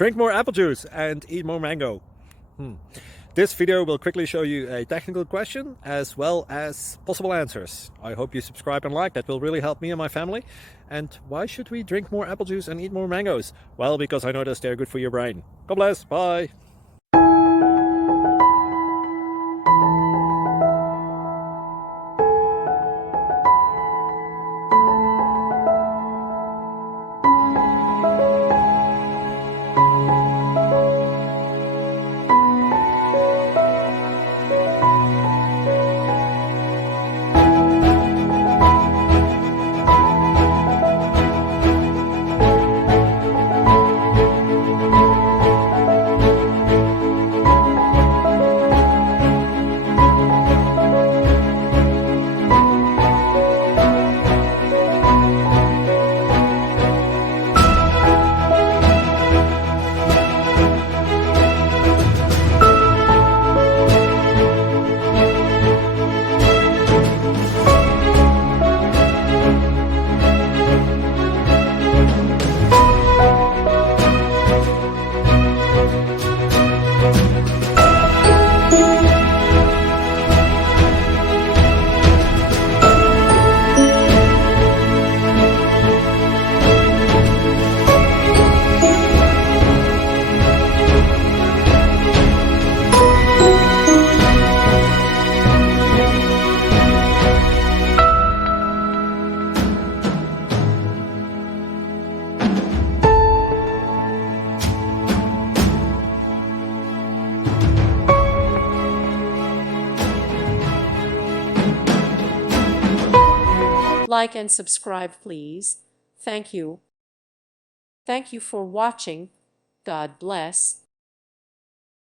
Drink more apple juice and eat more mango. This video will quickly show you a technical question as well as possible answers. I hope you subscribe and like, that will really help me and my family. And why should we drink more apple juice and eat more mangoes? Well, because I noticed they're good for your brain. God bless, bye. Like and subscribe, please. Thank you. Thank you for watching. God bless.